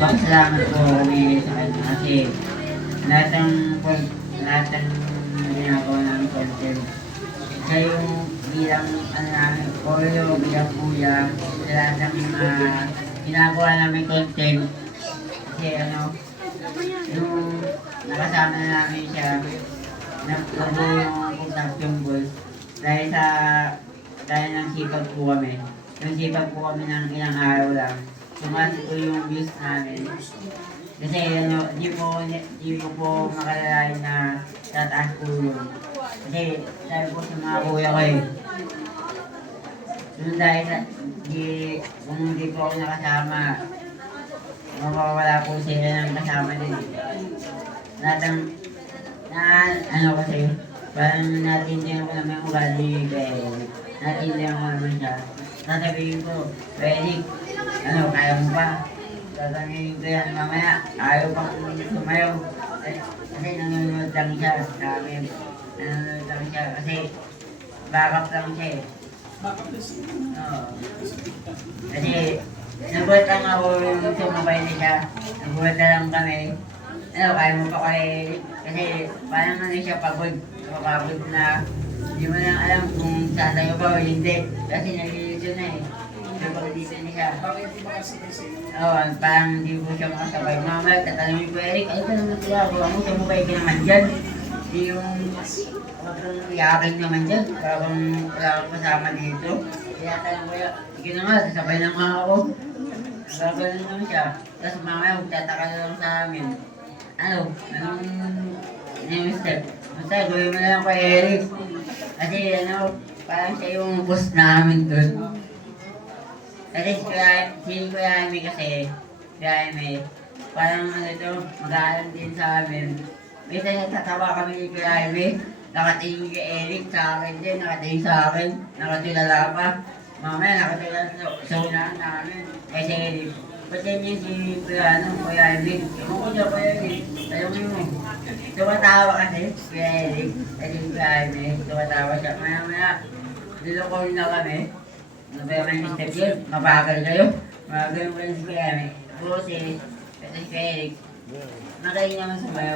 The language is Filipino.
Pasalamat po kami sa kanya kasi lahat ng ginagawa namin content. Siya yung bilang ano namin, Polo, bilang kuya, sa lahat ng ginagawa namin content. Kasi yung nakasama na namin siya, nabuo yung production boys. Dahil ng sipag po kami. Yung sipag po kami ng ilang araw lang. Tumaas po yung views namin. Kasi di po po makalalain na tataas po yun. Kasi dahil po sa mga kuya ko eh. Kung hindi po ako nakasama, mawawala po sila ng kasama din. Kasi, parang natindihan ko naman yung ugali kaya natindihan ko naman siya. Sasabihin ko, Eric, kaya mo pa? Sasabihin ko yan mamaya, ayaw pang sumayaw. Kasi nanonood lang siya sa amin. Nanonood lang siya kasi backup lang siya eh. Oo. Kasi nagulat lang ako yung sumabay na siya. Nagulat na lang kami. Kaya mo pa kay Eric. Kasi parang siya pagod. Pagod na hindi mo lang alam kung sasayo ba o hindi. Kasi nalilito na eh. Nagpagdito na siya. Bakit di makasabay? Oo, parang hindi ko siya makasabay. Mamaya, tatanungin ko, Eric, ano ka naman ginagawa mo? Sumabay ka naman dyan. Hindi yung iyakin naman dyan. Parang wala kang kasama dito. Kaya tanong ko, sige na nga, sasabay na nga ako. Gagawin naman siya. Tapos mamaya, magtataka na lang sa amin. Anong step? Basta, gawin mo na lang kay Eric. Kasi parang siya yung boss namin doon. Kasi si Kuya Jaime kasi, parang mag-aalam din sa amin. Minsan natatawa kami ni Kuya Jaime, nakatingin kay Eric sa akin din, nakatingin sa akin, nakatulala pa. Mamaya nakatulala sa unahan namin. Kasi Eric, ba't ganyan si Kuya Jaime? Ewan ko siya Kuya Eric, talungin mo. Tumatawa kasi, Kuya Eric, kasi Kuya Jaime, tumatawa siya. Maya-maya, nilukoy na kami. Nabaya kayo ng step yun, mabagal kayo. Mabagal mo kayo si Kuya Jaime. Kasi Kuya Eric, nakain naman sa bayo.